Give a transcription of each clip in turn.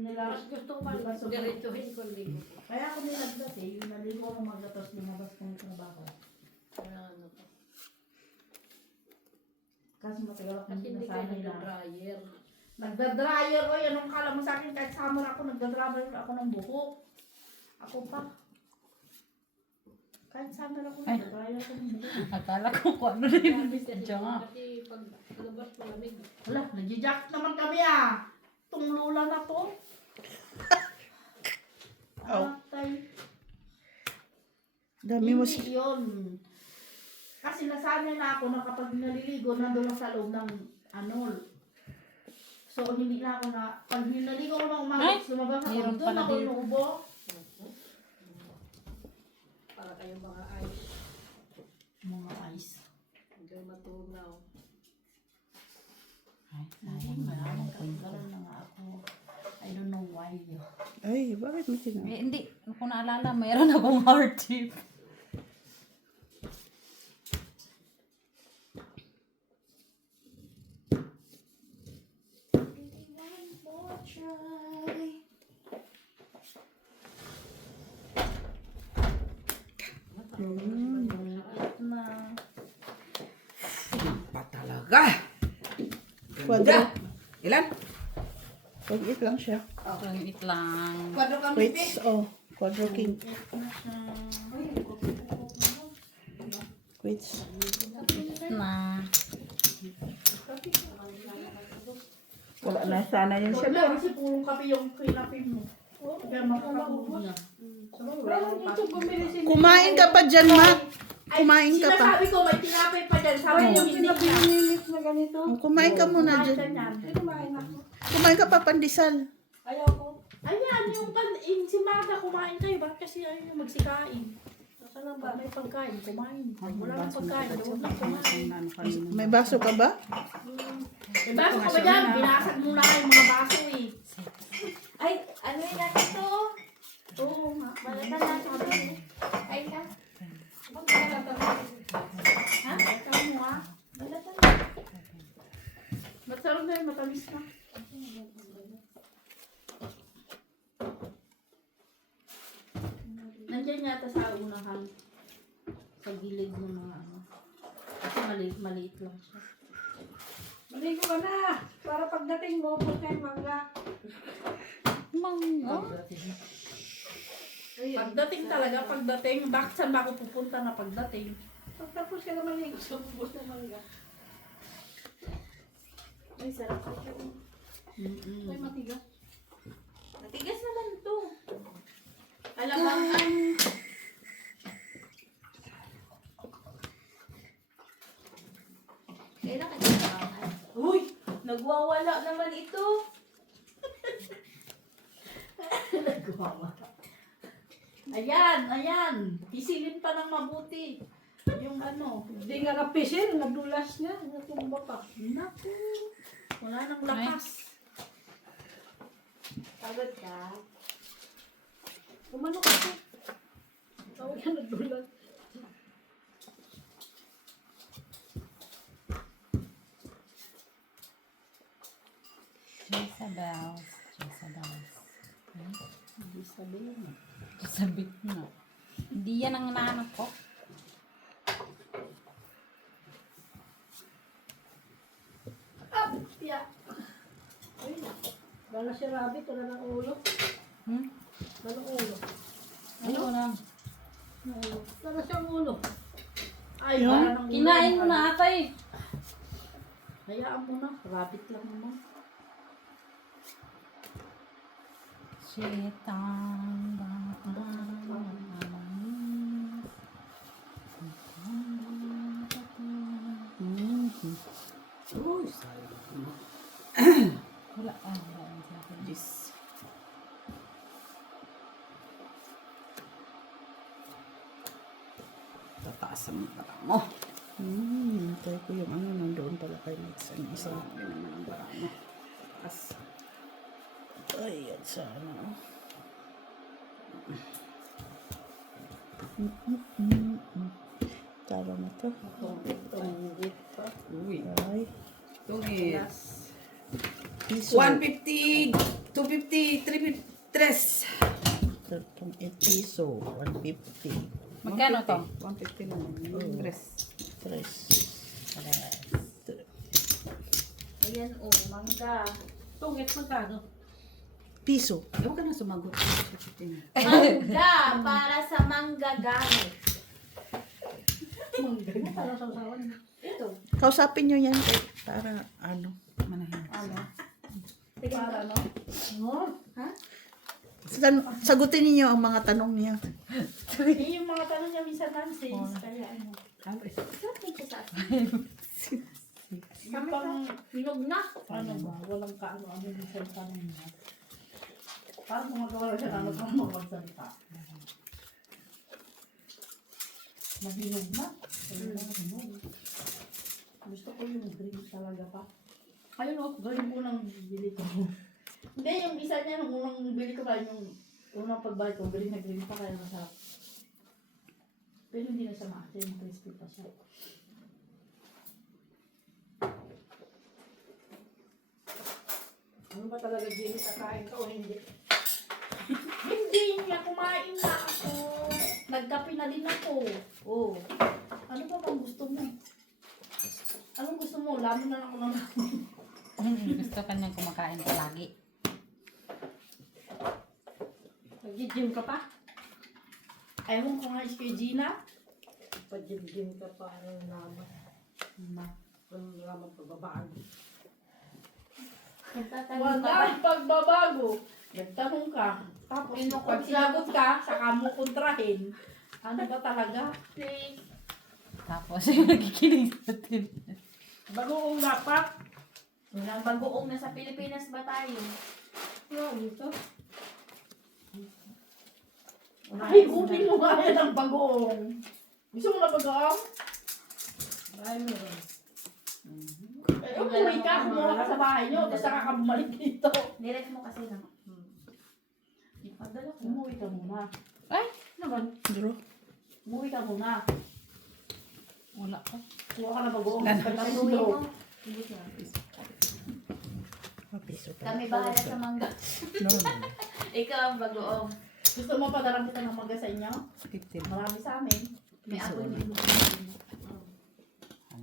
Mas gusto ko Di ba, so- diretsuhin ko ligo. Kaya ako nilagdas eh. Yung naligo ako magdatos lumabas kong trabaho. Kaya ano ko. Kasi matagal ako Kasi hindi kayo nasanay na. nag-dryer. Nagda-dryer ko. Anong kala mo sa akin? Kahit summer ako, nagda-dryer ako ng buhok. Ako pa. Kahit summer ako, nagda-dryer ako ng buhok. Akala ko kung ano na yung video nga. Kasi pag labas malamig. Wala, nag-jacket naman kami ah. Itong lula na to. Oh. Atay. Dami mo Hindi yun. Kasi nasanay na ako na kapag naliligo, nandun lang sa loob ng ano. So, hindi na ako na, pag naliligo ko ng umaga, Ay, lumabas ako, meron doon pala ako dito. inuubo. Para kayong mga ice. Mga ice. Hindi matunaw. Ay, Ay, sayang maraming naman. kagkaroon na nga ako. I don't know why. Ay, bakit mo tinanong? Eh, hindi. Kung naalala, mayroon akong hardship. Na. Pa talaga. Kwadro. Ilan? Pag-eat lang siya. Ang itlang. Kwadro kami. Quits, oh. Quadro king. Quits. Na. Wala na, sana yun siya Wala doon. kasi purong kape yung kinapin mo. Kaya makakabog na. Kumain ka pa dyan, ma. Kumain ka pa. Sinasabi ko, may tinapay pa dyan. Sabi Oo. yung hindi niya. na ganito. Kumain ka muna Kumain dyan. ka niyan. Kumain ako. Kumain ka pa pandesal. Ayoko. Ayan, yung si Marta, kumain kayo. Bakit kasi ayaw yung magsikain? Nasaan ang Pag ba? may pagkain, kumain. Pag wala nang pagkain, huwag na kumain. May baso ka ba? May baso ka ba dyan? Binasag muna kayo mga baso eh. Ay, ano yun natin to? Oo nga. Balatan natin to. Ay na. Ba't balatan natin? Ha? Ikaw mo ha? Balatan Masarap na yun, matamis na. Nandiyan yata sa unahan. Sa gilid mo na ano. Kasi maliit lang siya. Maligo ka na. Para pagdating mo, pagkain mangga. Mangga. Pagdating talaga, pagdating. Bakit saan ba ako pupunta na pagdating? Pagtapos ka na maligo, sa bubos na mangga. Ay, sarap ito. Ay, matigas. Matigas naman to. Alam mo, Kailan ka nagkakaan? Uy! Nagwawala naman ito. ayan, ayan. Pisilin pa ng mabuti. Yung ano. Hindi nga kapisil, nadulas niya. Natumba pa. Naku. Wala nang lakas. Pagod ka? Umano kasi. Tawag yan, nadulas. Jezabels. Jezabels. Hindi sabihin. Sabi ko na. Hindi yan ang hinahanap ko. Yeah. Ay, wala si rabbit, wala ng ulo. Hmm? Wala ng ulo. Ano na? Wala siyang ulo. Ay, Yung? para nang Kinain mo na ata eh. Hayaan mo na. Rabbit lang naman. Sitang Uy, sayang. wala. Wala ang sabi. Diyos. Tataas ang bara mo. Hintay ko yung ano, nandoon pala kay Mitz. Ang isa. Grabe naman ang bara mo. Taas. Ay, yan sa ano. Tara na to. Tunggit pa. Uy. Ay. Tungit. Piso. 150, 250, 350. 8 piso. 150. Magkano to? 150 naman. Tres. 3. Ayan o, mangga. Tungit magkano? Piso. Huwag ka na sumagot. Mangga para sa mangga gamit. Para sa usawan. Ito. Kausapin nyo yan. Para ano. Manahin. Ano? Para no? Ha? Sagutin niyo ang mga tanong niya. Yung mga tanong niya minsan nonsense. Kaya ano. Sabi ko sa akin. Kami pang hinog na. Ano ba? Walang kaano-ano minsan tanong niya. Parang gumagawa siya ng ano para magsalita. Nahinog na. Nahinog. Gusto ko yung green talaga pa. Ayun o, galing ko nang bili ko. Hindi, yung isa niya, nung unang bili ko pa, yung unang pagbalik ko, green na green pa kaya masarap. Pero hindi na siya maasin, crispy pa siya. Ano ba talaga Jenny, kakain ka o hindi? Hindi niya, kumain na ako. Nagkape na din ako. Oh. Ano ba bang gusto mo? Anong gusto mo? Laman na lang ako ng Gusto kanyang kumakain palagi. Nag-gym ka pa? Ewan ko nga is kay Gina. Pag-gym ka pa, ano naman. Ano naman pagbabago. Nagtatanong ka Wala ba? pagbabago. Nagtanong ka. Tapos, Kinukuha pag sinagot ka, saka mo kontrahin. Ano ba talaga? Please. Tapos nakikinig sa TV. Bagoong dapat. Walang bagoong na sa Pilipinas ba tayo? Ano dito? Ay, kunin mo nga yan ang bagoong. Gusto mo na bagoong? Ay, meron. Eh, umuwi ka, kumuha ka sa bahay nyo, tapos saka ka bumalik dito. Direct mo kasi lang. Padala ko. Umuwi ka muna. Ay, Naman, Duro. umuwi ka muna. wala ko. Kuha ka na bagoong. Lan. Pagkasulo. Piso. Kami bahala sa mangga. No, no. Ikaw ang bagoong. Gusto mo padalang kita ng maga sa inyo? 50. Marami sa amin. May Piso ako ulit. din.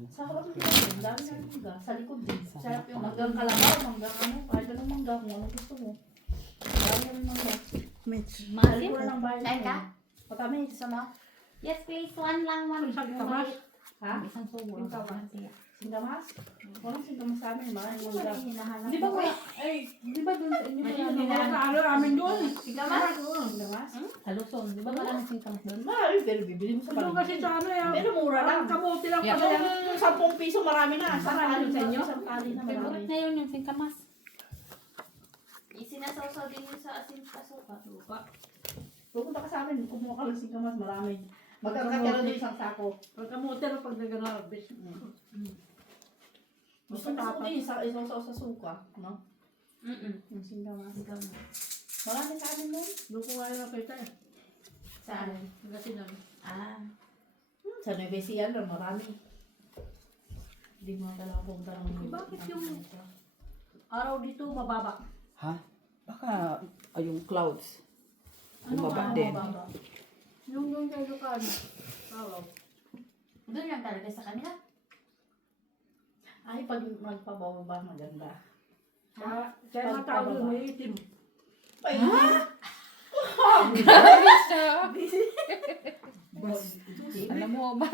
Sa harap nila, ang dami ng mangga. Sa likod din. Sarap yung manggang kalabaw, manggang ano, kahit anong mangga, kung ano gusto mo. Marami rin mangga. Mitch. Sa likod ng bahay. Kain ka? Patamis. Gusto mo? Yes, please. One lang, one. Isang tamas. Ha? Isang subo. Yung tawas. Singkamas? Walang singkamas sa amin, maraming Ano mangga. ba hinahanap Di ba ko? wala? Ay, di ba doon sa inyo? Ayun, Wala ka ano namin doon. Singkamas? Singkamas? Haluson. Di ba maraming singkamas doon? Marami, pero bibili mo sa Doon kasi paligid. sa ano yan. Pero mura lang. Ang kamote lang Yeah. pala yan. Yung 10 piso marami na. Marami Isang sa inyo? Isang tali na marami. Favorite na yun yung singkamas. Isinasawsaw din yun sa asin sa suka. Pupunta ka sa amin, kumuha ka lang singkamas, marami. Magkakaroon din isang sako. Ang kamote lang pag nag-harvest. Gusto ko din isang sa suka, no? Mm-mm. Yung singkamas. Singkamas. Marami sa amin nun. Doon ko nga yung nakita eh. Saan? Kasi na. Ah. Sa Nueva Ecija lang, marami. Hindi mo talaga punta ng Bakit yung- Araw dito mababa. Ha? Baka yung clouds. Ano Bumaba nga, din. mababa? Yung doon sa Ilocano. Araw. Doon lang talaga sa kanila. Ay, pag magpababa, maganda. Kaya mga tao doon may itim. Ay, Alam mo ba?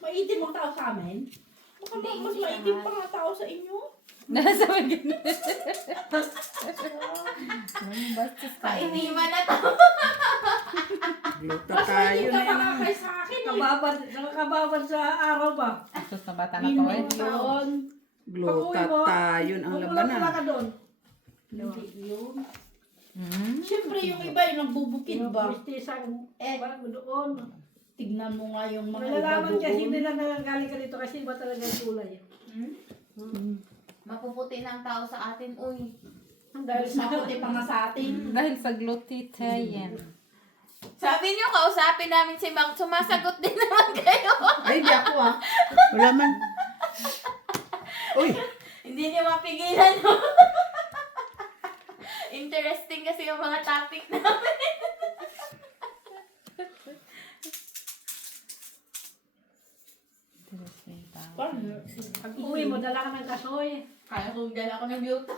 maitim ang tao sa amin? Baka Hindi, mas hindi maitim naman. pa nga tao sa inyo. Nasa maganda. Bastos ka. Painiman na to. Luta Mas tayo maitim na ka pa nga yan. kay sa akin eh. Nakakababad sa araw ba? Sus na bata na to eh. Hindi yun. Gluta tayo ang Wala labanan. ka doon. Hindi yun. Hmm? Siyempre yung iba yung nagbubukid ba? Mistisang Eh, bago doon. tignan mo nga yung mga iba Malalaman kasi doon. hindi na nangaling ka dito kasi iba talaga yung kulay. Mapuputi ng tao sa atin, uy. Dahil sa Maputi pa nga sa atin. Dahil sa glutatian. Sabi niyo, kausapin namin si Mang. Sumasagot din naman kayo. Ay, di ako ah. Wala man. Uy! Hindi niyo mapigilan no? Interesting kasi yung mga topic namin. Pag uwi mo, dala ka ng kasoy. Kaya kong dala ko ng beauty.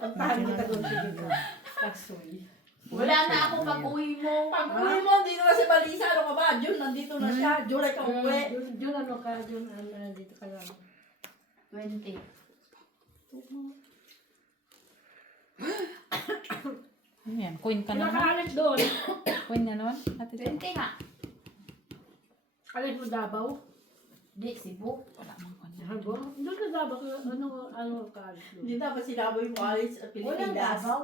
Pagtahan kita doon, sige ka. Kasoy. Wala na ako pag-uwi mo. Pag uwi mo, dito na si Balisa, ano ka ba? Jun, nandito na siya. Jun, ay ka uwi. Jun, ano ka? Jun, ano, dito ka lang. 20. Ano yan? Coin ka Kailan ka naman? alis doon? Coin na naman? Ate 20 nga. Alis mo Davao? Di, Cebu. Wala mang coin. Habo? Doon sa Davao, ano ka alis doon? Hindi dapat sinabi mo alis at Walang Pilipinas. Davao.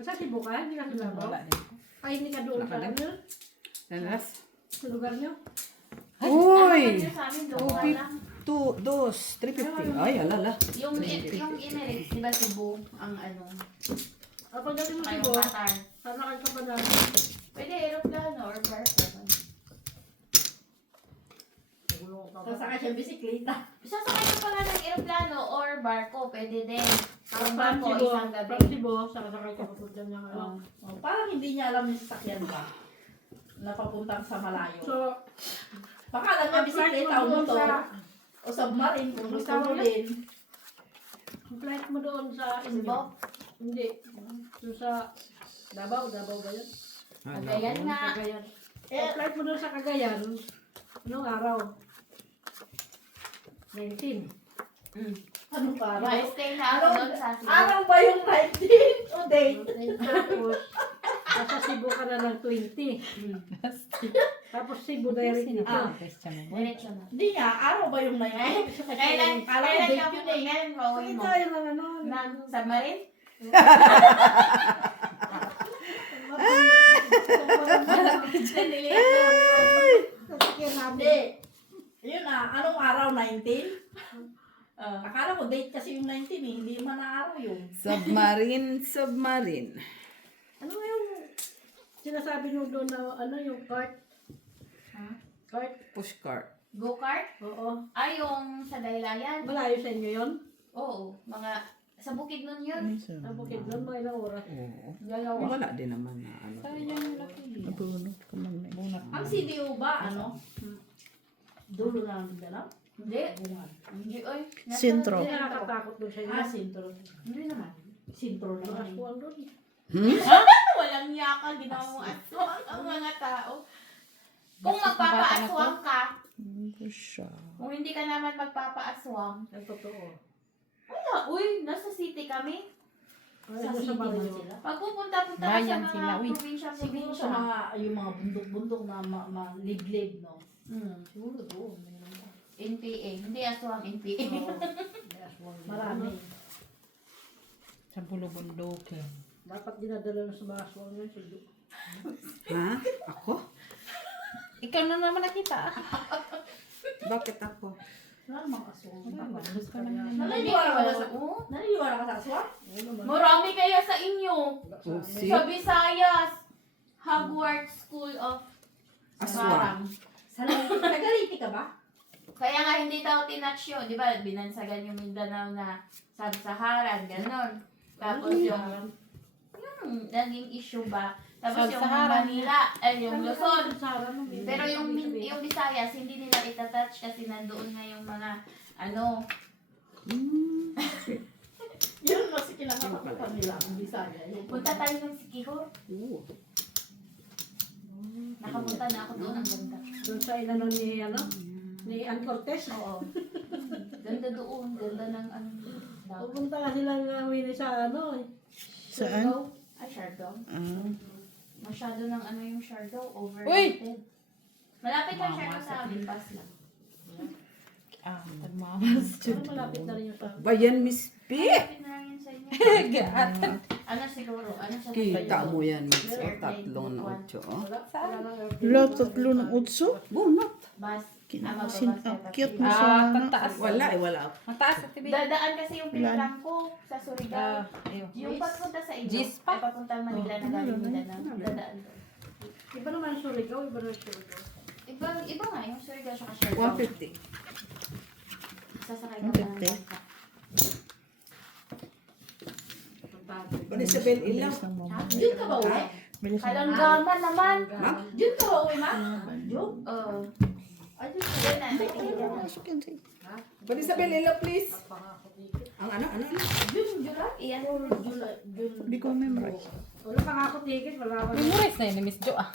Sa Cebu ka? Hindi ka sa Davao? Wala din. Ay, hindi ka doon sa ano? Lalas. Sa lugar niyo? Uy! Ano sa amin, doon lang. 2, 350. Ay, alala. Yung Emirates, di ba Cebu, ang ano, Ako dati mo ay Cebu, Qatar. sasakay ka pa na. Pwede aeroplano or barko. Sasakay siya bisikleta. Sasakay ka pala ng aeroplano or barko, pwede din. Ang From barko, Cebu, isang gabi. from Cebu, sasakay ka papunta ng ano. Oh, parang hindi niya alam yung sasakyan ba? Napapuntang sa malayo. So, Baka alam niya bisikleta o motor. O submarine kung gusto mo din. ang flight mo doon sa Cebu? India. Hindi. Doon sa Davao ba yun? Cagayan nga. Cagayan. Ang flight mo doon sa Cagayan, anong araw? 19. Anong para? May stay na ako doon sa Cebu. Araw ba yung 19 o date? Tapos, nasa Cebu ka na ng 20. Tapos Cebu direct dito. Diretso na. Hindi nga, araw ba yung 19? Kailan Kala ko ka date yun pupunta eh. ngayon, pauwi Hindi mo? tayo ng ano. Ng submarine? Hindi. Yun na, anong araw? 19? Ah. Akala ko date kasi yung 19 eh. Hindi man na araw yun. Submarine. Ano yung sinasabi nyo doon na ano yung cart? Ha? Cart? Pushcart. Go-kart? Oo. Ay, yung sa Daylayan? Malayo sa inyo yun? Oo, mga sa bukid nun yun. Sa bukid doon, mga ilang oras. Oo. Dalawa. Wala din naman na ano. Nabunot ka man na. Bunot. Ang CDO ba, ano? Dulo na ang Mindanao? Hindi. Hindi, oy. Nasa- Sentro. Hindi nakakatakot doon sa inyo. Sintro. Hindi naman. Sintro Mga naman. aswang doon. Walang yaka, ginawa mo aswang ang mga tao. Kung magpapaaswang ka, Siya. kung hindi ka naman magpapaaswang, Ang totoo. wala, uy, nasa city kami. Ay, Sa doon city man baryo. sila. Pag pupunta-punta ka sa Bayan mga sila, uy. probinsya, Siguro sa mga, yung mga bundok-bundok na liblib, no? Siguro doon. mayroon pa. NPA. Hindi aswang, NPA. Oo. May aswang doon. Marami. Sa bulubundok. Dapat dinadala na sa mga aswang yun. Sige. Ha? Ako? Ikaw na naman nakita. Bakit ako? Wala mga aswang. Gusto ka na. Naniniwala ka ba sa... Oo. Naniniwala ka sa aswang? Marami kaya sa inyo. Usi? Sa Visayas. Hogwarts School of Aswang. Nagaliti ka ba? Kaya nga hindi daw tinatch yun. Di ba? Binansagan yung Mindanao na Sub-Saharan. Ganon. Tapos yung naging issue ba? Tapos yung Sub-Saharan. Manila, yung Luzon. Sara, no? Pero yung Visayas, hindi nila itatouch kasi nandoon na yung mga ano. Yun mas kinakatakutan nila ang Bisaya. Yung Punta tayo ng Sikihor. Oo. Nakapunta na ako doon. Ang ganda. Doon sa inano ni, ano? Ni Ann Cortez. Oo. Ganda doon. Ganda ng ano. dagat. Pupunta ka silang Winnie sa ano. Saan? Siargao. Ay, Siargao. Ah. Masyado ng ano yung Siargao. Uy! Overrated. Malapit lang Siargao sa amin. Pass lang. Tagmamas. Pero malapit na rin yung sa Bayan, Miss P. Malapit na lang yun sa inyo. Ano siguro? Ano sa Kita mo yan, Miss. O, 3 na 8. Oh. wala lang airplane. Wala, 3 ng utso. Bunot. Bus. Kinasin ang cute mo Ah, sa tataas. Wala eh, wala. Mataas sa TV. Dadaan kasi yung pinlang ko sa Surigao. Ayun. Yung papunta sa inyo. Gis pa? Ay, papunta Manila na galing Mindanao. Dadaan doon. Iba naman yung Surigao, iba naman yung Surigao. Iba nga yung Surigao sa Siargao. 150. sasakay ka Ang pa ng tete. bangka. Ano Isabel, ilang? Bilis ng mama. June ka ba uwi? Bilis ng Kalanggaman naman. June ka ba uwi, ma? June? Oo. Ay, June ka Yun na, may tingin na. Pasok yan, sige. Ano Isabel, ilang please? Ang ano? June, July? Iyan. July, June. Hindi ko memorize. Wala pa nga ako ticket, wala ako. Memorize na yun ni Miss Jo ah.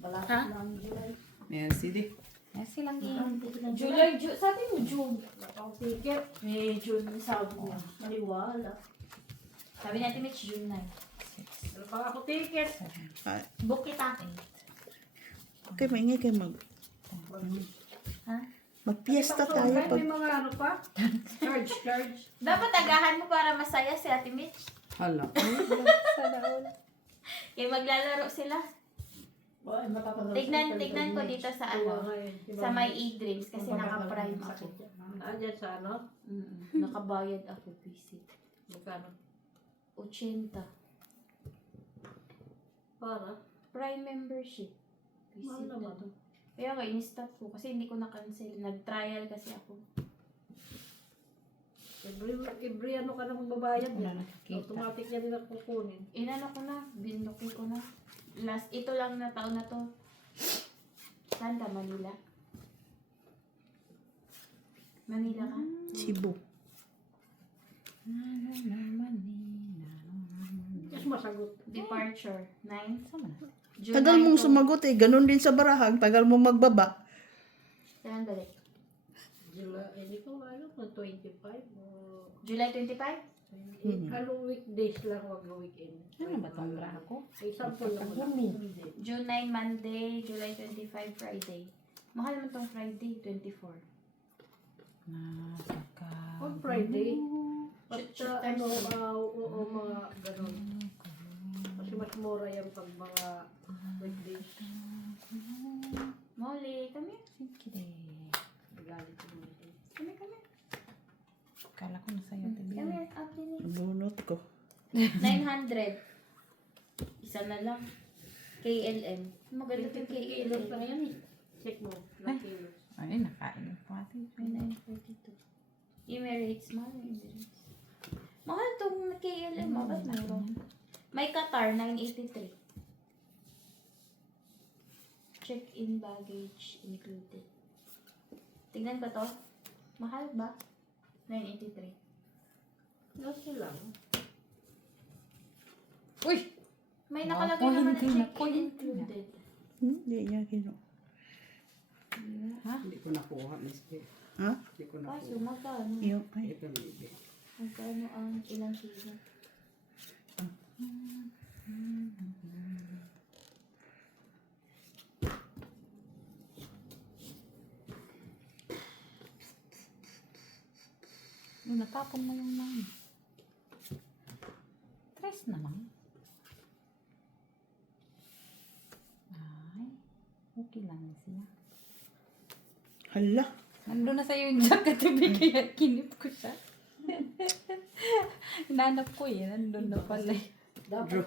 Balakot lang July. Yan, sige. Ay, silang yun. July, sabi mo June. Wala pa ako ticket. May June sabi mo. Maliwala. Sabi natin Mitch, June 9. Wala pa ako ticket. Ah, Book kita. okay, maingay kayo Ha? magpiesta tayo May pag mga ano pa? Charge. Dapat agahan mo para masaya si Ate Mitch. Hala. Kaya maglalaro sila. Ay, mapapanood Tignan ko dito sa ano. Sa my e-dreams kasi naka-prime ako. Andyan sa ano? Nakabayad ako visit. Magkano? 80. Para? Prime membership. Mahal Visit na naman. to. Kaya nga, in-stop ko kasi hindi ko na-cancel. Nag-trial kasi ako. Every ano ka na magbabayad Wala yan. nakikita. Automatic yan nila kukunin. Inano ko na, binukin ko na. Ito lang na taon na to. Saan ka, Manila? Manila ka? Cebu. Just masagot. Departure, 9. June Tagal 9 mong to- sumagot eh. Ganon din sa barahag. Tagal mong magbaba. Kailan balik? July, hindi ko ano, 25 o... July 25? Anong weekdays lang, wag na weekend. Ano ba itong bra ko? Ay, sample lang lang. June 9, Monday. July 25, Friday. Mahal naman tong Friday, 24. Nasaka. On Friday, Shoot, basta times ano, two. oo, mga ganun. Kasi mas mura yan pag mga weekdays. Molly, come here. Sige. Galit ko dito. Come here. Kala ko na sa'yo. Come here, Ate Nick. Bunot ko. 900. Isa na lang. KLM. Maganda yung Kilos KLM. lang yan eh. Check mo, lang kilos. Ay, nakain ko ate. 942. Emirates, mahal yung Emirates. Mahal tong KLM, ba't mayroon? May Qatar, 983. Check-in baggage included. Tignan ko to. Mahal ba? 983. Laki lang. Uy! May Wow, nakalagay naman na hindi na, check-in included. Hindi niya kino. Hindi ko nakuha, Miss B. Ha? Hindi ko Kaso, nakuha. magkano? Yung, ay. Ito, maybe. Magkano ang ilang kilo? Yung natapon mo yung nine. Tres naman. Ay, okay lang siya. Hala. Nandun na sa'yo yung jacket, kaya kinip ko siya. Hinanap ko eh, nandun na pala eh. Draw.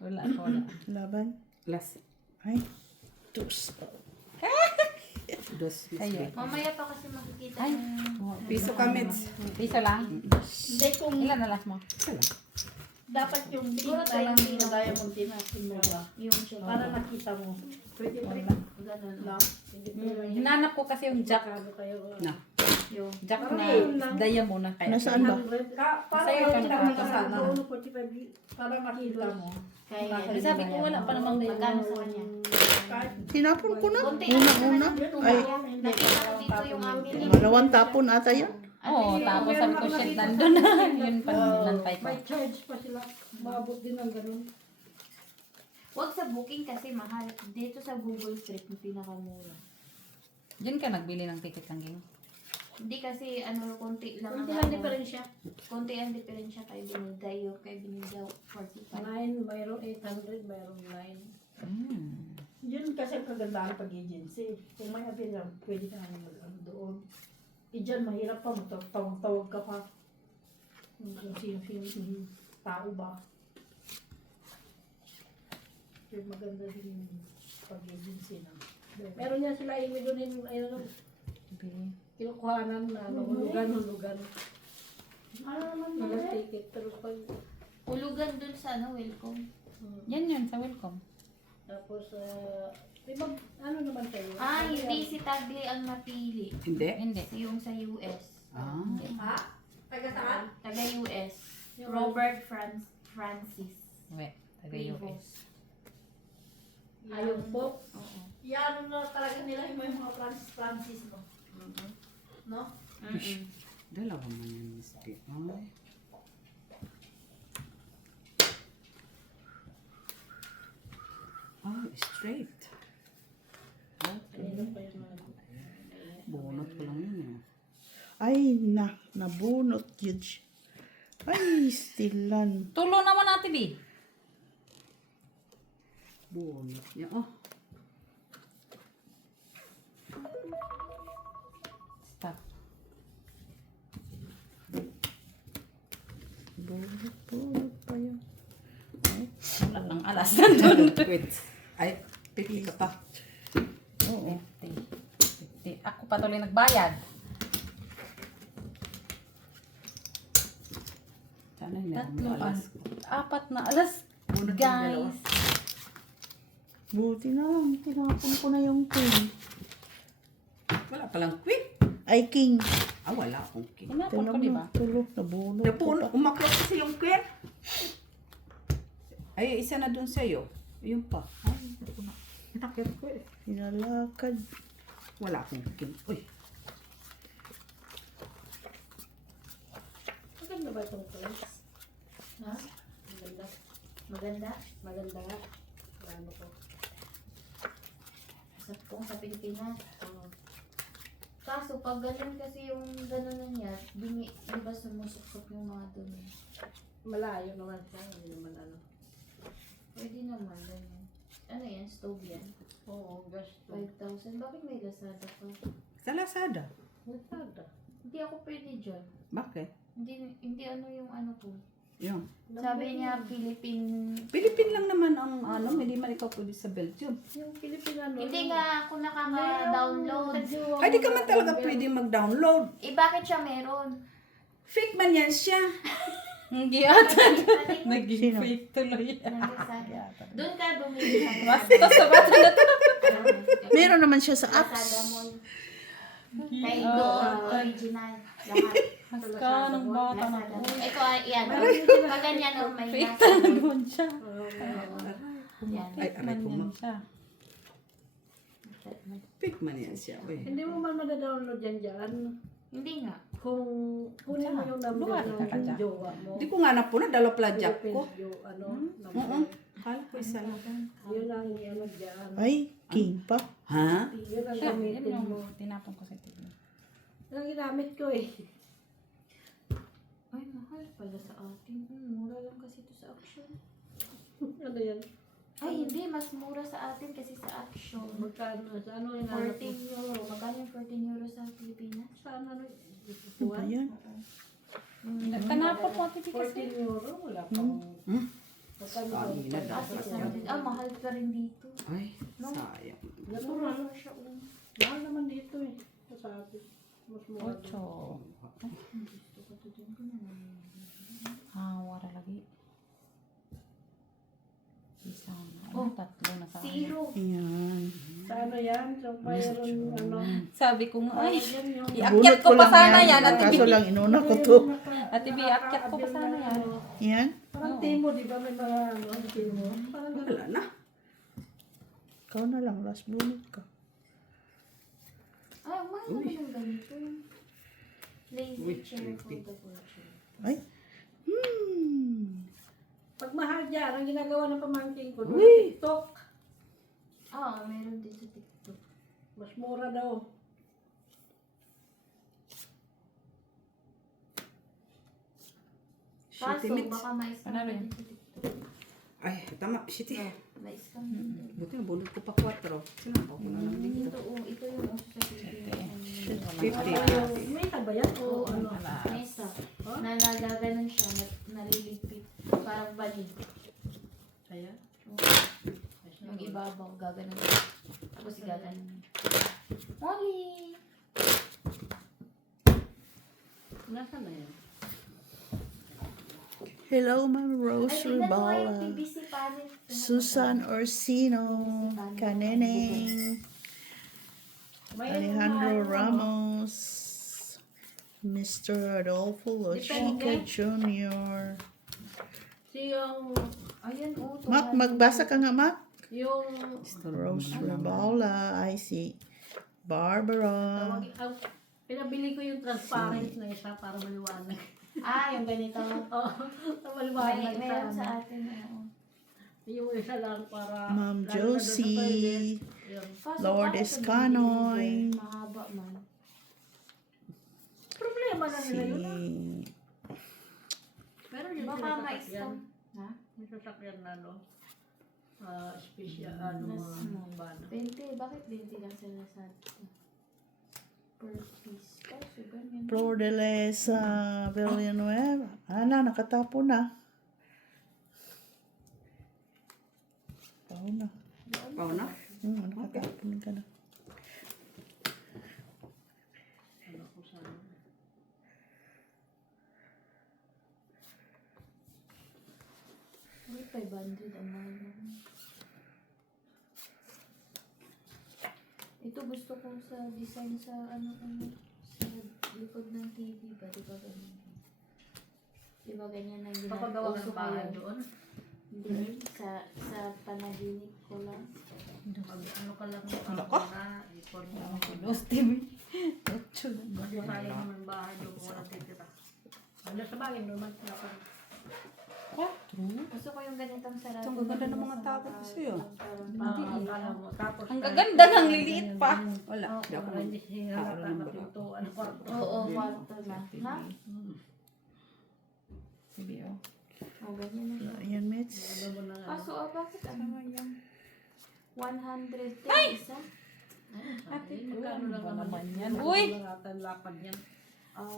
Wala. Laban. Last. Ay. Tus. Dos, Miss Sa'yo. B. Mamaya pa kasi makikita Ay. yung... Piso ka, Miss. Piso lang. Hindi kung Ilan na last mo? dapat yung Siguro parang 20 na diamond din natin mo ba? Yung check. Para nakita mo. 23 Ganun. lang. Hindi ko lang yun. Hinanap ko kasi yung jack. Kano kayo? Na. Yung... Jack Parang na yun lang. diamond na kaya. Nasaan ba? Para Sa'yo ka makita na mo kasama. kasama. 45 para makita mo. Kaya Di sabi ko wala pa namang magkano sa kanya. Tinapon ko na. Konti Una-una. Ay. Nakita ko dito yung amin. Malawang tapon ata yan. Oo, tapos sabi ko siya nandun na. Yun pa nilantay ko. May charge pa sila. Maabot din ng ganun. Huwag sa booking kasi mahal. Dito sa Google Trip yung pinakamura. Diyan ka nagbili ng ticket ng game. Hindi kasi ano, konti lang Kunti ang lang ano. diferensya. Konti ang diferensya kay Binidayo. Kay Binidayo 45. 9, mayroong 800, mayroong 9. Hmm. Yun kasi ang kagandahan pag-agency. Kung may available, pwede ka namin mag-ano doon. Eh dyan, mahirap pa. Tawag ka pa. Kung sino-sino yung tao ba. Pero maganda din yung pag-agency na. Meron yan sila email doon yung ayun, Kinukuhanan na, hulugan. Ano naman Mga yun? ticket, pero pag, Hulugan dun sa welcome. Yan yun, sa welcome. tapos, diba, ano naman kayo? Hindi si Tagli ang napili. Hindi? Hindi. Yung sa US. Ah. Ha? Taga saan? Taga US. Robert Francis. We, taga-US. Ayun po. Oo. Yan na talaga nila yung mga Francis no? No? Mm-mm. Dalawa man yan, Miss P. Ay. Ah, straight. Okay. Bunot ko lang yun eh. Ay, nabunot yun siya. Ay, stilan. Tulo naman natin, B. Bunot niya. Oh. Stop. Bunot pa yun. Wala lang alas nandun. Wait. Ay, pili ka pa. Oo. 50. Ako patuloy nagbayad. Sana meron Tatlo mo alas. Apat na alas. Bunot yung Guys. Buti na lang, tinapon ko na yung king. Wala palang queen. Ay, king. Ah, wala akong king. Tinapon ko, Tingnan di mo, ba? tulog, nabunot. Napuno, umakyat kasi yung queen. Ay, isa na dun sa'yo. Yun pa. Ay, nakyat ko eh. Hinalakad. Wala akong king. Uy. Maganda ba itong place? Ha? Maganda. Maganda? Maganda nga. Ano ko? Sa Pilipinas. Kaso, pag ganun kasi yung ganun na niya, di ba sumusuksok yung mga dumi? Malayo naman siya. Hindi naman ano. Pwede naman, ganyan. Ano yan? Stove yan? Oo, gasto. 5,000. Bakit may Lazada pa? Sa Lazada. Nagtada. Hindi ako pwede dyan. Bakit? Hindi ano yung ano ko. Yun. Sabi niya, Philippine... Philippine lang naman ang ano, hindi man ikaw pwede sa Belgium. Yung Pilipinano. Hindi nga ako nakaka-download. Ay, di ka man talaga pwede mag-download. Bakit siya meron? Fake man yan siya. Hindi ata. Sino? Naging fake tuloy. Doon ka bumili sa Basta sa bata na to. Meron naman siya sa Lazada apps. Mall. Kay doon, original. Lahat. Haska ng bata na Lazada to. Mall. Ito, yan. Pag ganyan, may Fake Lazada Mall. naman siya. Yan. Ay, aray ko Ganyan ma. siya. Fake man yan siya. Uy. Hindi mo man madadownload yan dyan. Hindi nga. Kung kunin mo yung number Lumari ka ka ng dyan. jowa mo. Di ko nga napuna, dalaw plajak ko. Ano, Oo. number. Kala ko isa lang. Yun ang ano dyan. Ay, king pa. Ha? Yun ang Siya, yan gamitin mo. yung tinapon ko sa TV. Yun ang ginamit ko eh. Ay, mahal pala sa atin. Mura lang kasi ito sa Action. Ano yan? Ay, hindi. Mas mura sa atin kasi sa Action. Magkano? Sa ano yung 14 euro. Magkano yung 14 euro sa Pilipinas? Saan ano? Ano ba yan? Tanapon mo TV kasi. 14 euro? Wala pang... Hmm? Magkano ba? Kanina daw. Ah, 600. Mahal pa rin dito. Ay, sayang. Natural. siya. Mahal naman dito eh. Sa atin. Mas mura dito. Ocho. Wala lagi. Isang, Oh, tatlo na sa akin. Zero. Ayan. Sa ano yan? So, mayroon ano... Sabi ko nga, ay, yan yung... iakyat ko pa sana yan. Ate Kaso B. lang inuna ko to. Ate B, iakyat ko pa sana yan. Yan. Parang timo, di ba? May mga ano, timo. Parang Wala na. Ikaw na lang, last bunot ka. Ay, mahal naman yung ganito. Lazy Uy, chair creepy. foldable. Ay. pag mahal dyan, ang ginagawa ng pamangkin ko, doon Uy! sa TikTok. Meron din sa TikTok. Mas mura daw. Kaso, Shitty meat. baka ma-scam Ano din rin? sa TikTok. Ay, tama. Shitty. Ma-scam din. Buti na, bunot ko pa 4. Sinampaw ko na lang dito. Ito yung uso sa Pilipinas. 50. May tabayan o ano? Mesa. Na nagaganon siya, naliligpit. Parang balig. Kaya? Yung ibabaw, gaganon. Tapos gaganon. Molly! Nasaan na yan? Hello, Ma'am Ay, Rose tingnan mo nga yung Rubala. PVC panel. Susan Orsino. Kaneneng. Alejandro Ramos. Mr. Adolfo Lochica Jr. Si yung, Ayan, oh. Mac, magbasa ka nga, Mac. yung, Rose Rubala. I see. Barbara. tawag, ang, pinabili ko yung transparent na isa para maliwanag. Ah, yung ganito. Oo, maliwanag Meron sana. sa atin. Oo. Yung isa lang para, Ma'am lalo na doon sa toilet. Josie. Yun. Kaso, Lord bakit Escanoy. mahaba man. Problema na Si... nila yun. Pero yung Baka sasakyan, ma-scam. Ha? yung sasakyan na no, special, ano, Na mga small. bana. 20. Bakit 20 lang sila sa atin? Per piece. Kaso, ganyan. Flor de Lesa Villanueva. Ala, nakatapo na. Pao na. Oo na? Nakatapon ka na. Ano ko sana. Uy, 500 ang mahal naman. Ito gusto ko sa design sa ano sa likod ng TV ba? Di ba ganyan? Di ba ganyan ang Papagawa ginagawa ng bahay doon. Hindi. Sa panaginip ko lang. Mag, ano ka lang Nako. na, ipon mo. Los TV. Mas masayang naman bahay doon kung walang titira. Ano sa bagay, naman sila pa. Gusto ko yung ganitong sarado. Ang gaganda ng mga tabo kasi, oh. Akala mo. Tapos, Ang gaganda ng liliit pa. Wala. Di ako para hindi siya halata na pintuan, kwarto. Oo, kwarto na. Ha? Sige, oh. O, ganyan na. Ayan, Mets. Ano mo na nga. Kaso, bakit ano nga yung 110 isa? Ate, magkano lang naman yan. Uy! Langatan, lapad yan.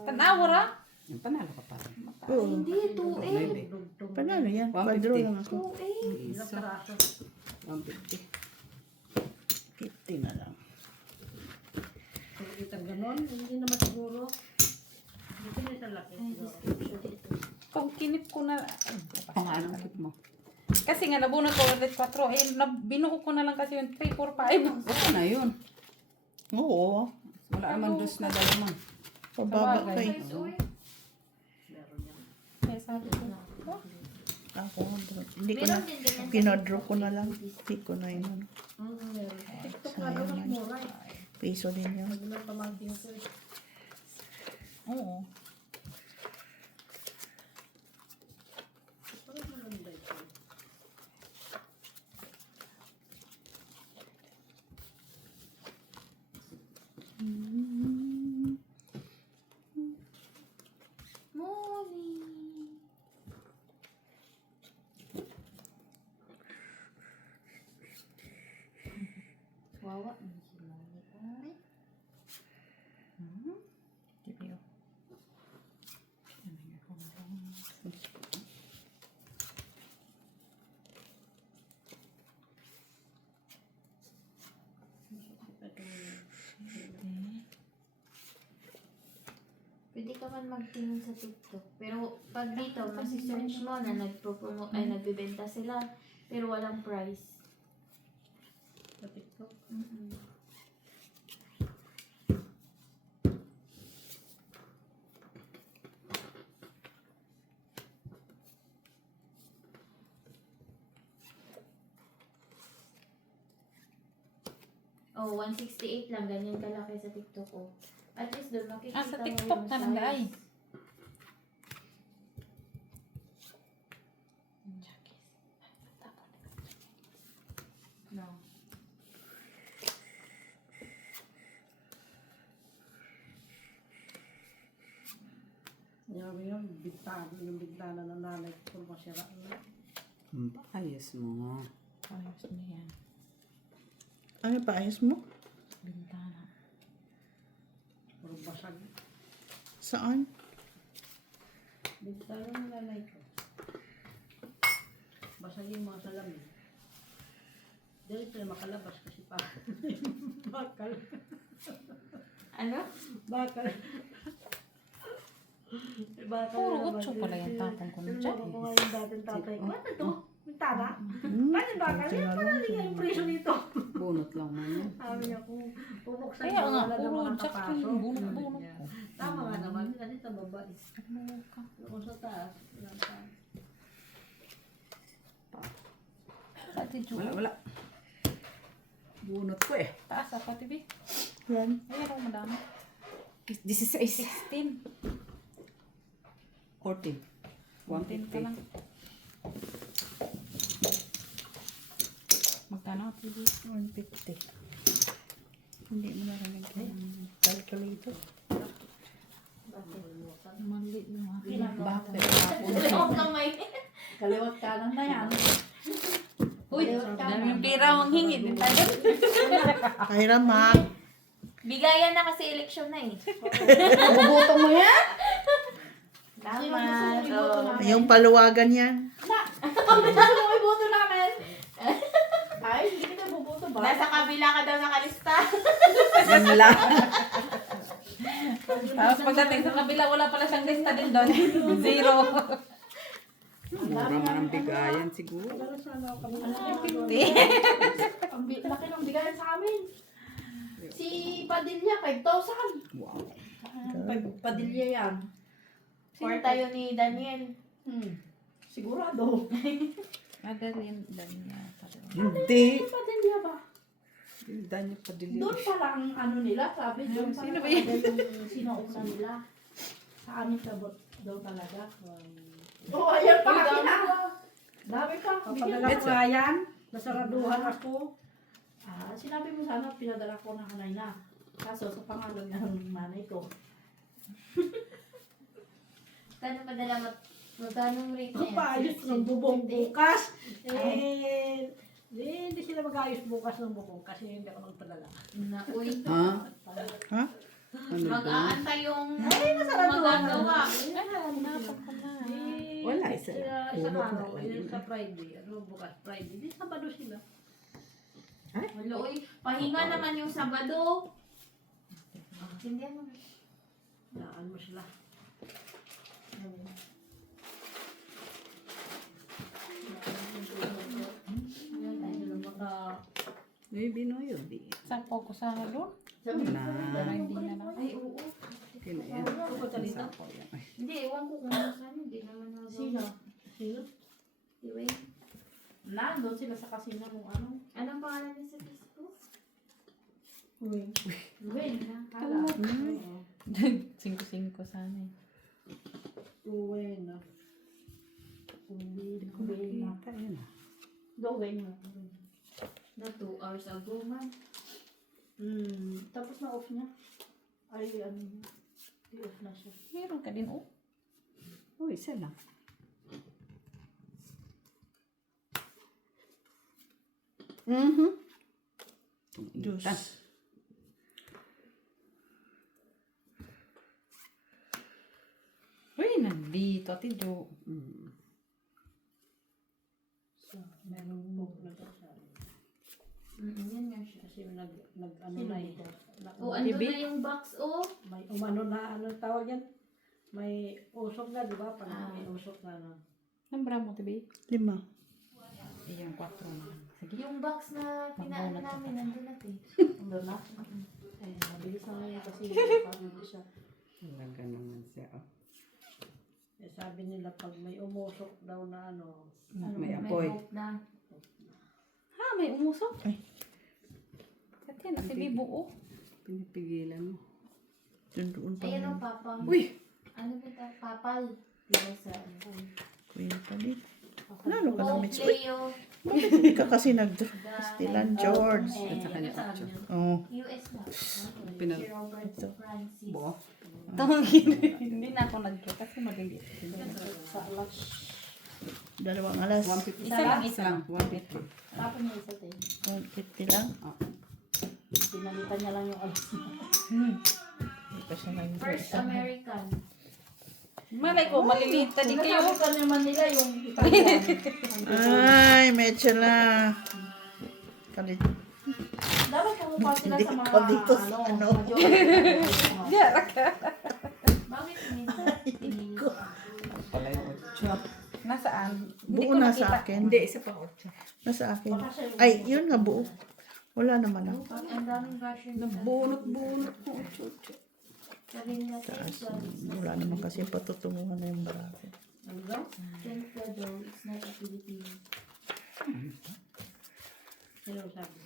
Tanawara. Yung panalo ka pa. Ay, hindi, 2A. Dugtong. Panalo yan. Kwadro lang ako. 2A. Ilang peraso. 150. 50 na lang. Kung itang ganon, hindi naman siguro. Dito na sa laki. Ay, description dito. Kung kinip ko na. Ang anong kit mo? Kasi nga nabunot ko ulit 4. Eh, binuo ko na lang kasi yung 3, 4, 5. Okay na yun. Oo. Wala naman dos na dalaman. Pababa kay. Size, uy. Meron yan. Kaya sabi ko na. Ako, hindi ko na. Meron din ganyan sa Kinodro ko na lang. Hindi ko na yun. Meron. TikTok nga daw mas mura eh. Piso din yun. Pag ilang pamangkin ko eh. Oo. Parang maganda ito. Morning. Wawa na si Mami. Ay. Sige, oh. Pwede ka man magtingin sa TikTok. Pero pag dito, masi-search mo na nagpo-promote, ay nagbibenta sila. Pero walang price. Sa TikTok. Mm-mm. Oh, 168 lang. Ganyan kalaki sa TikTok. Oh. At least doon makikita Sa mo TikTok yung ka lang, size. ay. No. Yung bigtana ng nanay ko masira na. Ayos mo. Ayos na yan. Ano pa ayos mo? Bintana. Puro basag. Saan? Bigtana ng nanay ko. Basag yung mga salamin. Dili sila makalabas kasi pa. Bakal. Ano? Bakal. bata. Puro 8 pala yung tapong ko na dyan. Niloko ko nga yung dating tatay ko. Ano to? Yung tana? Hmm, Ano ba? Kaya pala niya yung preso dito. bunot lang man yan. Sabi niya kung pupuksan Kaya mo, nga, wala puro naman jack nakapasok. yung bunot-bunot ko. Tama nga naman. Kasi sa baba. Ano ka? Kung sa taas. Wala pa. Ate Jo. Wala. Bunot ko eh. Taas ako, TV. Yan. Ayan ako, madami. 16. 16. 14. 10 ka lang. Magkano, TV? 150. Hindi mo narinig yung calculator. Mali yung Bakit? Huwag lang may. Kaliwat kanan na yan. Uy, daming pira ang hingi din tayo. Kairan, Mak. bigayan na kasi eleksyon na eh. Bubutong mo yan? Tama. Yung paluwagan yan. Gusto mo iboto namin? Ay, hindi kita buboto ba? Nasa kabila ka daw nakalista. Yan lang. Tapos pagdating sa kabila, wala pala siyang lista din doon. 0. Mura man ang bigayan siguro. Ang laki ng bigayan sa amin. Si Padilla, 5,000. Wow. Padilla yan. Or tayo ni Daniel. Sigurado. Madeline, Danya. Hindi. Padilla ba? Danya pa dili. Doon pa lang ano nila, sabi. Doon pa Sino lang ba yun? yung sinauna nila. Sa amin daw talaga. Oo, ayan pa kami na. Dami pa. Papadala ko nga yan. Nasaraduhan ako. Sinabi mo sana, pinadala ko ng kanay na. Kaso sa pangalan ng nanay ko. Kano padala mo? Magkano rate na yan? Paayos ng bubong bukas. Hindi sila mag-ayos bukas ng bubong kasi hindi ako magpadala. Na, uy. Ha? Ha? Ano ba? Mag-aantay yung magagawa. Wala, isa. Isa Uno araw, na lang. sa Friday. Ano bukas? Friday. Di Sabado sila. Wala, uy. Pahinga naman yung Sabado. Hindi mo. Daan mo sila. May binoyo, di. Sampo ko sa doon. Na. Pero hindi na lang. Ay, oo. Kinayan. Ako talito. Sapo yan. Ay, Hindi, ewan ko kung saan. Hindi naman ako. Sino? Sino? Anyway, Nandun sila sa kasino kung ano. anong pangalan niya sa Facebook? Wayne. Wayne. Kala. 5-5 sana eh. Uwe na. hindi ko nakita yan. Do Wayne. Na 2 hours ago man. Tapos na off niya. Ay, ano niya. I-off na siya. Meron ka din, oh. Oh, isa lang. Diyos. Uy, nandito, Ate Jo. So, meron book na to sa Yan nga siya. kasi nag-ano na ito. Oh, andun na yung box, oh. May umano na, ano tawag yan? May usok na, di ba? Pag may usok na, no? Nambra mo, TV? 5. Iyan, 4 na lang. Sige. Yung box na pinaano namin, nandun na eh. Nandun na. Ay, mabilis na ngayon kasi pagod siya. Talaga naman siya. Oh. Eh, sabi nila pag may umusok daw na ano, May apoy. hope na. Ha, may umusok. Ay. Kasi na si Bibo, oh. Pinipigilan mo. Doon pa. Ayan ang papa. Uy! Ano ba ito? Papal. Diba sa ano? Kuya pa din. Lalo ka Oh, namin. Uy, Leo. bakit hindi ka kasi nag-Stilan George? Eh, At saka niya saan picture. yun? Oo. US na. Pinag- Si Robert Ito. Francis. Bo. Hindi na ako nag-draw kasi madali. Sa alas. 2 alas. 150 Isa lang, isa lang. 150. Tapos niya isa tayo. 150 lang. Pinalitan niya lang yung alas niya. Hindi pa siya nag- First American. Malay ko, maliliit din kayo. Sinasabitan naman nila yung Italian. Ay, medyo na. Kalit. Dapat kumuha sila sa mga Hindi ko dito sa ano. majority. Gara ka. Bakit hindi? ko. Pala yung 8. Nasaan? Hindi Buo ko na nakita. sa akin. Hindi, isa pa 8. Nasa akin. Baka siya yung- Ay, yun nga buo. Wala naman ah. Ang daming version. Nabunot-bunot ko 8. Sabihin na Taas. Wala naman kasi patutunguhan na yung barako. Ano daw? Thank you though, it's not a Filipino. Sino sabi?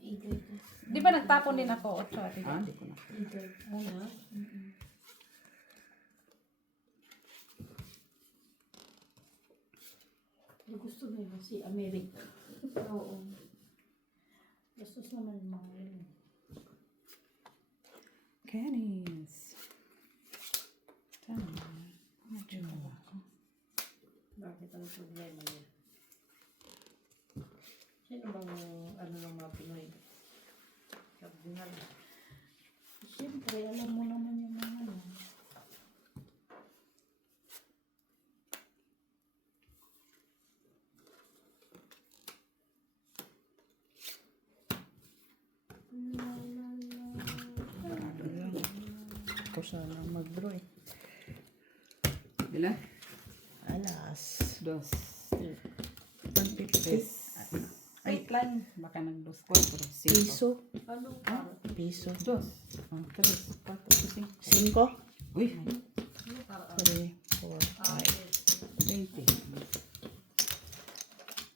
Either. Di ba nagtapon din ako 8 ate? Hindi ko na. Either. Ano? Yung gusto nila si America. Oo. Gastos naman yung mga yun. Kenny's. Tama. Medyo ba ako? Bakit ang problema niya? Sino bang ano ng mga Pinoy? Kardinal. Siyempre, alam mo naman yung mga ano. Ako sana mag-draw eh. Ilan? Alas. 2. 150. Wait lang. Baka nag-2 ko. Piso. Ano? Piso. 2. 3. 4. 5. 5. Uy. 3, 4, 5. 20.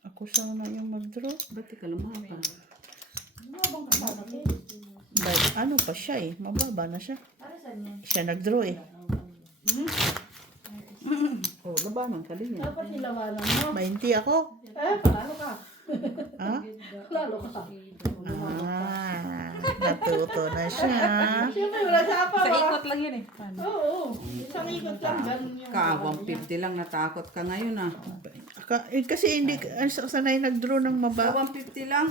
Ako sana yung mag-draw. Ba't ka lumapa? Ano bang kasama kayo? Dahil ano pa siya eh. Mababa na siya. Para saan yan? Siya nag-draw eh. Oh, labanan ka din yan. Dapat nilawanan mo. 20 ako. Palalo ka. Ha? Palalo ka. Natuto na siya. Siyempre, wala siya pa. Sa ikot lang yun eh. Paano? Oo. Isang ikot lang. Ganun yung... Kaawang 50 lang natakot ka ngayon ah. Kasi hindi sanay nag-draw ng mababa. Kaawang 50 lang.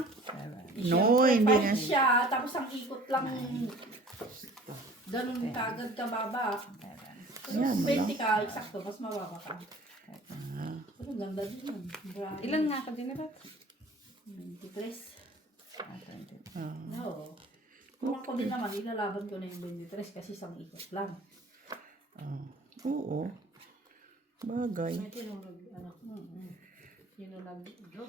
No, hindi Fight nga. siya, tapos ang ikot lang. Ganun kagad ka baba. Yan, 20 ka, eksakto, mas mababa ka. Pero ganda din yun. Grabe. Ilan nga ka din nabat? 23. Ah. No. Kung ako din naman, ilalaban ko na yung 23 kasi isang ikot lang. Oo. Bagay. May tinulog, ano. Sino nag-draw?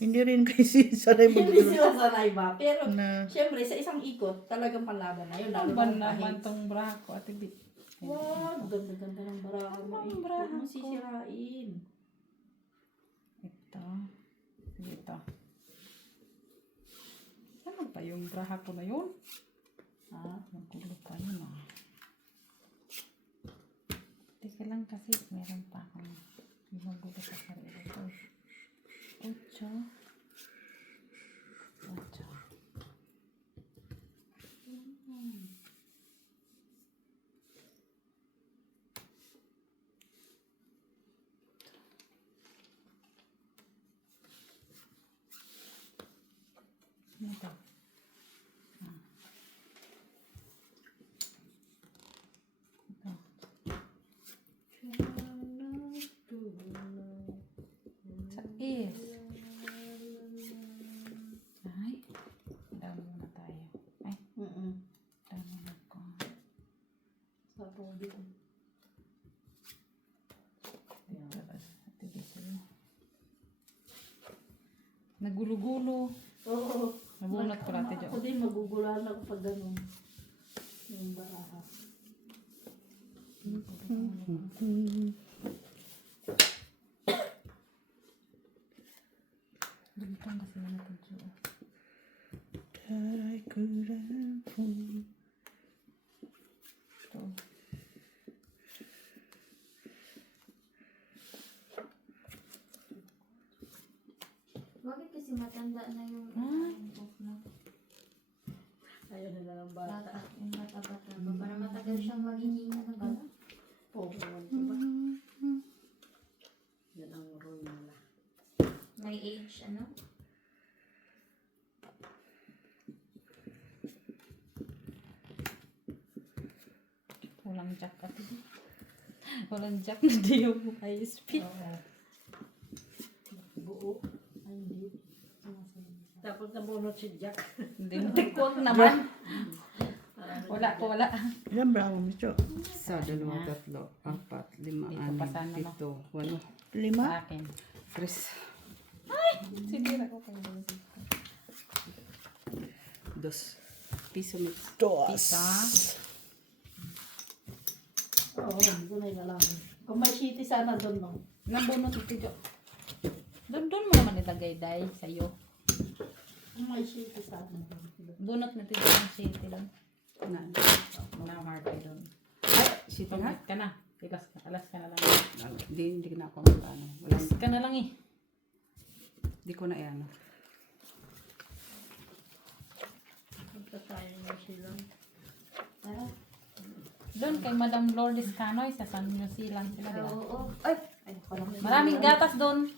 Hindi rin kasi sanay Hindi mag-draw. sila sanay ba? Pero, Na, syempre, sa isang ikot, talagang panlaban na yun. Ang Lalo ban na naman kahit- tong bra ko ate Bi. Wow, ganda-ganda ng baraha mo. Ang Huwag baraha mo ko. sisirain. Ito. Dito. Ano ba yung bra ko na yun? Ha? Nagulo pa yun ah. Teka lang kasi meron pa akong magulo sa sarili ko. 8. 8. Ito. Ito. Sa is. Ay. Down muna tayo. Ay, down muna ko. Sa tubig. Nagulo-gulo. Oo. Nabunot ko natin Ako dyan. din, magugulan ako pag ganun. Yung baraha. Dugtong kasi natin siya. I couldn't fool. Ito. Bakit kasi matanda na yung book na? Ayun na lang ba? Yung bata-bata ba? Para matagal siyang magiging ano ba? Oo, ano ba? Yan ang role nila. May age, ano? Walang jack at walang jack na di yung high speed. Oo. Buo. Ay, hindi. Tapos nabunot si Jack. Hindi mo naman. Wala ko, wala. Ilan bravo mo, Cho? Isa, dalawa, tatlo, apat, lima, Dito anim, pa sana, no? pito, walo, Lima? Sa akin. tres, Sige, ako kayo. dos. Piso mix. Pisa. Oo, hindi ko na alam. Kung may shitty sana doon, no? Nabunot ito, Jo. Doon mo naman ilagay, Day, sa'yo. Kung may shitty sana doon. Bunot na ito yung city doon. Na. Na marker doon. Sito na? Pagkat ka na. Alas ka na lang. Hindi na ako mag-ano. Alas ka na lang eh. Hindi ko na ano. Punta tayo ng silang. Doon kay Madam Lourdes Canoy sa San Lucy lang sila, di ba? Oo. Ay! Ay, pala. Maraming gatas doon.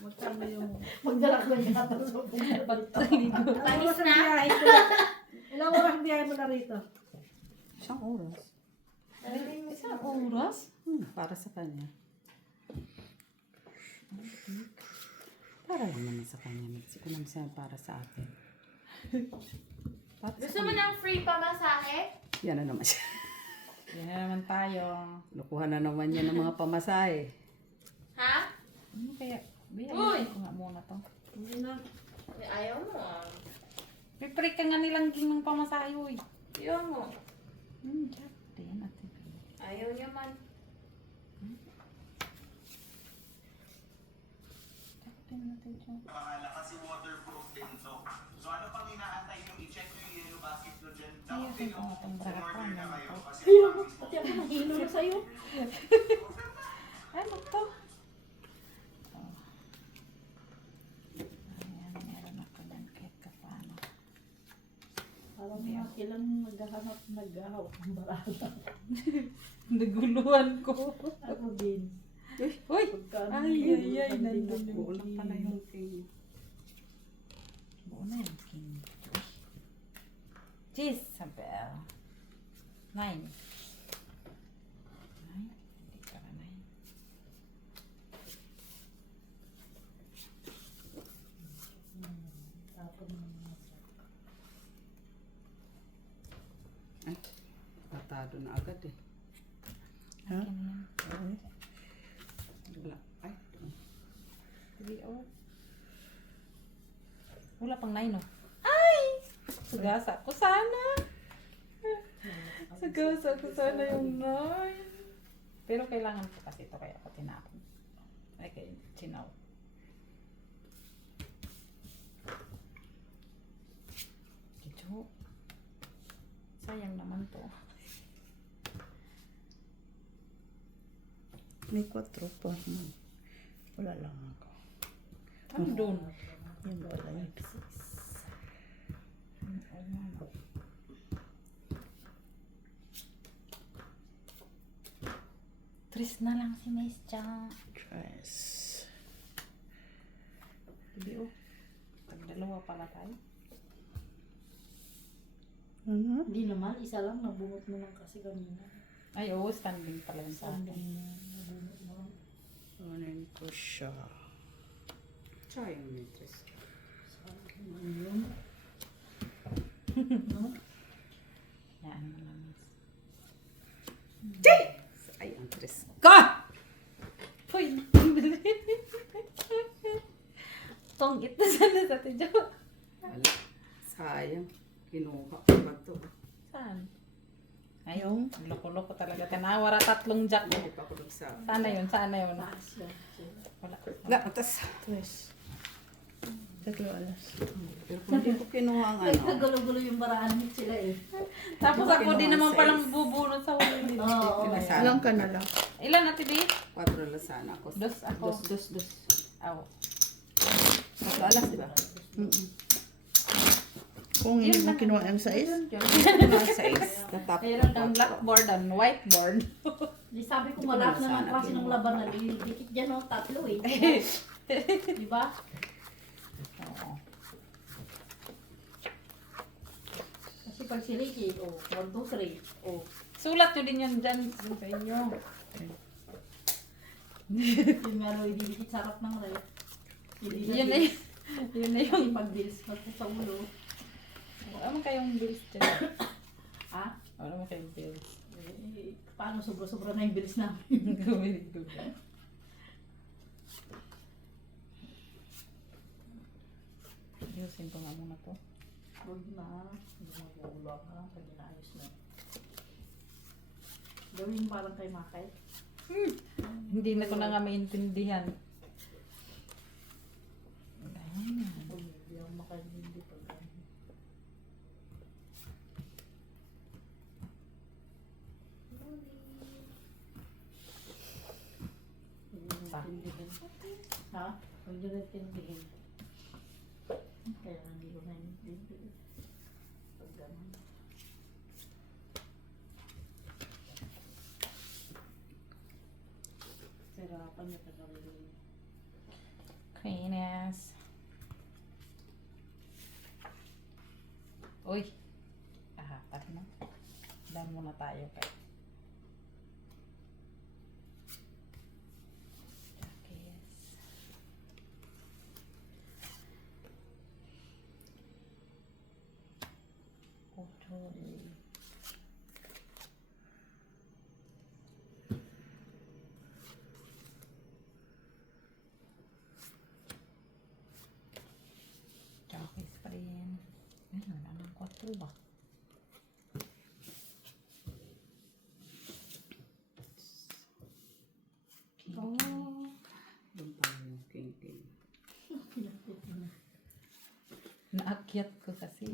Magkano yung... Magdala ko yung gatas sa Tamis na? Ilang oras biyahe mo na rito? Isang oras. Isang oras? Para sa kanya. Para lang naman sa kanya. Hindi ko naman siya para sa atin. Para sa Gusto mo kanya. ng free pamasahe? Yan na naman siya. Yan na naman tayo. Nakuha na naman niya ng mga pamasahe. Ha? Ano kaya? Uy! Biyahin ko nga muna to. Hindi na. Ay, ayaw mo ah. Pipre ka nga nilang ging ng pamasayo eh. Ayaw mo. Jack, din natin. Ayaw niya man. Jack, din natin dyan. Pangalan kasi waterproof din to. So ano pang inaantay nyo? I-check nyo yung yellow basket nyo dyan. Ayusin ko nga itong bracket Order na kayo. ko. Kasi Ayaw ko. Pati ako nahilo na sa'yo. Ano to? Oh. Ayan, meron ako yan kahit kapano. Parang mga ilang naghahanap ng barata. Naguluhan ko. Ako din. Uy! Pagka Ay, nandun nandun ako. Buo lang pala yung king. Buo na yung king. Jezabel. 9. 9? Hindi ka na 9. Ay, natado na agad eh. Ha? Wala. Ay, Sige, oh. Wala pang 9, oh. Ay! Sagasa ko sana. Sagasa ko sana yung 9. Pero kailangan ko kasi ito kaya ako tinapon. Ay, kay Chinaw. Kicho. Sayang naman to. May 4 pa. Wala lang ako. Ano doon? Yan wala yun. Tris na lang si Miss Cha. Tres. Hindi, oh. Tag-dalawa pala tayo. Ano? Hindi naman, isa lang. Nabungot mo lang kasi kanina. Ay, oo, standing pala yung sa akin. Nabungot mo lang. Anin ko siya. sayang mistress. Ayun. Yan mo na, Miss. Ay, ang tres. Ka! Uy! Tong ito sana sa tiyo. Wala. Sayang. Kinuha ko ba ito? Saan? Ay, loko-loko talaga. Tanawara, 3 jack. Hindi pa ako nagsabi. Sana yun, sana yun. Taas yan. Wala. Nga, atas. Tres. 3 alas. Pero kung hindi ko kinuha ang ano. Naggulo-gulo yung baraan mo sila eh. Tapos Bakit ako din naman naman palang size? bubunot sa huli. Oo. Pinasana. Ilang ka na lang? Ilan natin di? 4 lasana ako. Dos ako. Dos. Aw. 4 alas, di ba? Kung hindi mo kinuha ang size? Kinuha 6. Tatapos. Meron ng blackboard and whiteboard. Di sabi ko malap na ng klase ng labanan. Dikit dyan o, 3 eh. Di ba? Oo. Kasi pag si Ricky, 1, 2, 3. Sulat nyo din yun dyan sa inyo. Yung nga no, ididikit sa harap ng rep. Yun na yun. Yun na yung... Pag-bills, magpo sa ulo. Ano kayong bills dyan? Ha? Wala mo kayong bills. Paano sobra-sobra na yung bilis namin? Very good. Ayusin ko nga muna to. Huwag na. Hindi mo magulo ka pag inaayos na. Gawin parang kay Makay. Hindi na ko na nga maintindihan. Ayan. Huwag hindi ako makahindi pag ano. Ha? Huwag nyo natindihin. Kaya hindi ko naintindihin. Pag ganun. Sirapan niya tagalin. Cleanest. Uy. Tara na. Daan muna tayo kay. Yes. Photo. Chakis pa rin. Ayun, anong 4 ba? Oh. Doon tayo yung king. Naakyat ko kasi.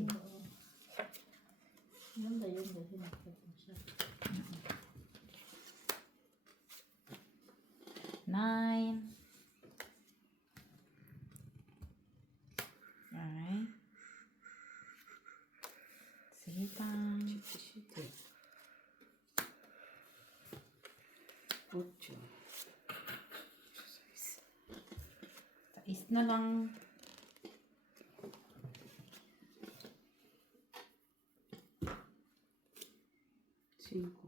Yun ba yun? Hinakot mo siya. 9. Alright. Sitang. Ocho. Sais na lang. Cinco.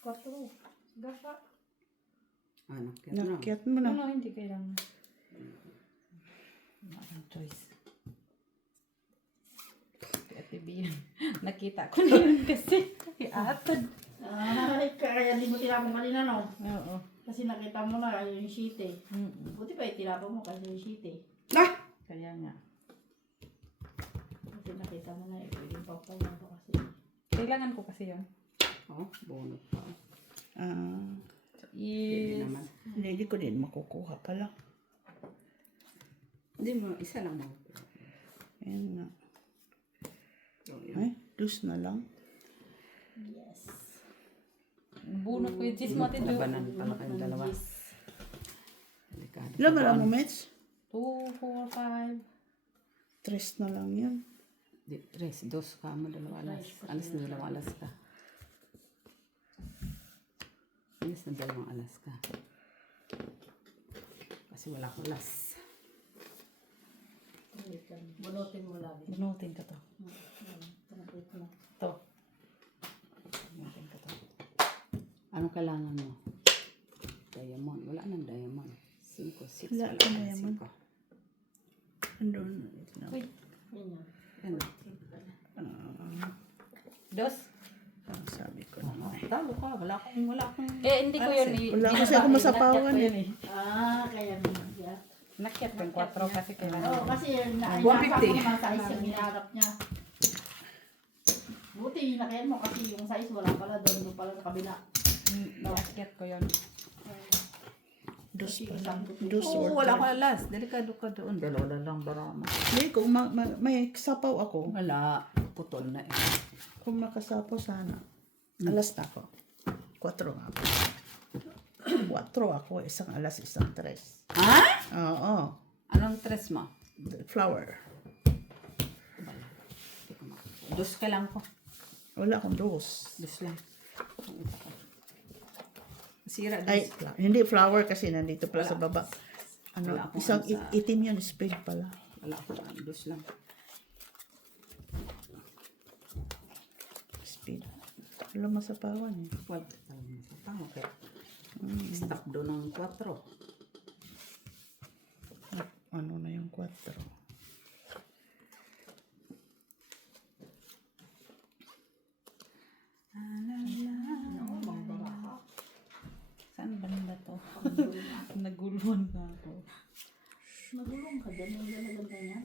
Kwatro. Gasa. Nakyat na. Nakyat mo na. Ano, hindi kailangan. Wala akong choice. Kaya tibiyan. Nakita ko na yun kasi. Atad. Ay, kaya di mo tinapon kanina, no? Oo. Kasi nakita mo na yung sheet eh. Mm-mm. Buti pa itinapon mo kasi yung sheet eh. Kaya nga. Kasi nakita mo na yung papaya ko kasi. Kailangan ko kasi yun. Oh, bonus pa. Pwede Yes. naman. Hindi ko din makukuha pala. Hindi mo, isa lang mo. Ayan nga. So, yun. Ay, dus na lang. Yes. Bunot ko yung cheese mo atin. Labanan pala kayong dalawa. Delikado. Ilan ba lang mo, Mets? 2, 4, 5. 3 na lang yun. Tres, dos ka mo, dalawa alas. Alas na dalawang alas ka. Alas na dalawang alas ka. Kasi wala ko alas. Bunutin mo lagi. Bunutin ka to. Translate mo. To. Bunutin ka to. Ano kailangan mo? Diamond. Wala nang diamond. 5, 6. Wala Wala akong nang diamond. 5. Andun. Uy. Yan yun. Yan. Dos. Ang sabi ko na. Talo ka. Wala akong. Hindi ko yun. Wala kasi ako masapawan eh. Kaya niya. Nakyat ko yung 4 kasi kailangan. Oo, kasi nainasa 150. ko naman size yung hinahanap niya. Buti hinakayan mo kasi yung size wala pala doon pala sa kabila. Nakyat ko yun. Dus Kasi pa isang lang. tupi. Dus Oo, or wala ko alas. Delikado ka doon. Dalawa lang barama. Hindi, kung may sapaw ako, Wala. Putol na eh. kung makasapaw sana, alas na ako. 4 nga ako. 4 ako, isang alas, isang 3. Ha? Oo. Anong tres mo? Flower. Dos ka lang ko. Wala akong dos. Dos lang. Sira dos. Ay, hindi flower kasi nandito pala Wala. sa baba. Ano, Wala akong isang ano sa- itim yun, spade pala. Wala ko lang. Dos lang. Spade. Wala masapawan eh. Wala. Tama kaya. Stop doon ng 4. Ano na yung 4? Nagulong ka dyan. Yung lalagyan ka niyan.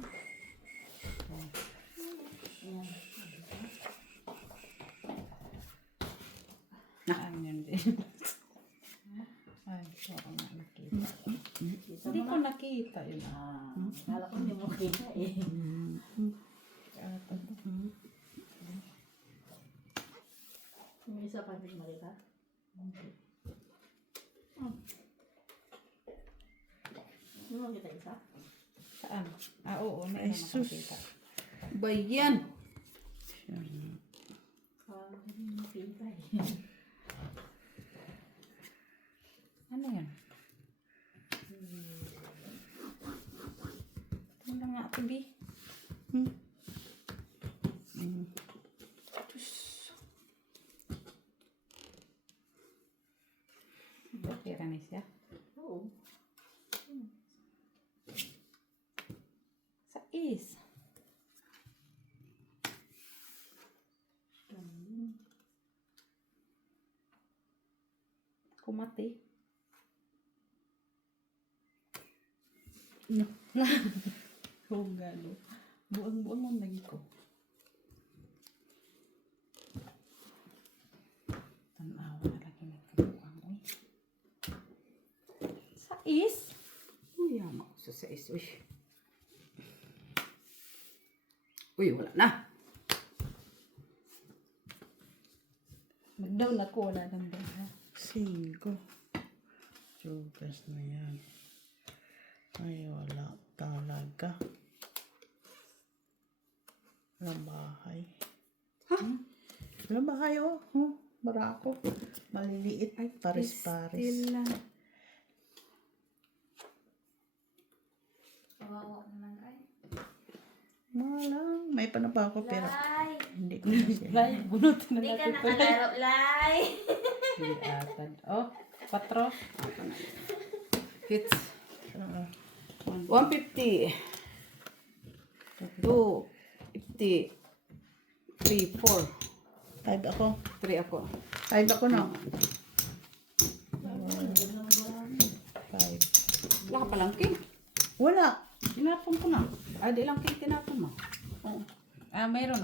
Ayan. Ayun din. Ay, oo nga, nakita. Kita Hindi mo ko na. nakita yun. Kala ko hindi mo kita eh. Yung isa pa hindi makita. Hindi mo kita isa? Saan? Oo, meron sus. nakakita. Ba yan? Kala ko hindi mo kita eh. Ano yan? Tingnan nga, Tibi. Pira ni siya. Oo. Sa is. Kumati. Kung gano. Buang-buang mo lagi ko. Tanawa na lagi nagkabuang. Uy. Sa is? Uy, yan ako sa sais. Uy. Uy, wala na. Mag-down ako, wala nang baha. 5. Sugas na yan. Ay, wala talaga. Walang bahay. Ha? Walang bahay, oh. Barako. Maliliit. Ay, pares-pares. Still lang. Kawawa naman ay. Malang. May pa na ba ako, pero Lai! hindi ko na siya. Lai, bunot na Hindi ka natin. nakalaro, Lai! Hindi atad. Oh, 4. Hits. Oo. 150. 250. 3, 4. 5 ako. 3 ako. 5 ako na. 5. Wala ka palang king. Wala. Tinapon ko na. Ay, di lang king tinapon mo. Mayroon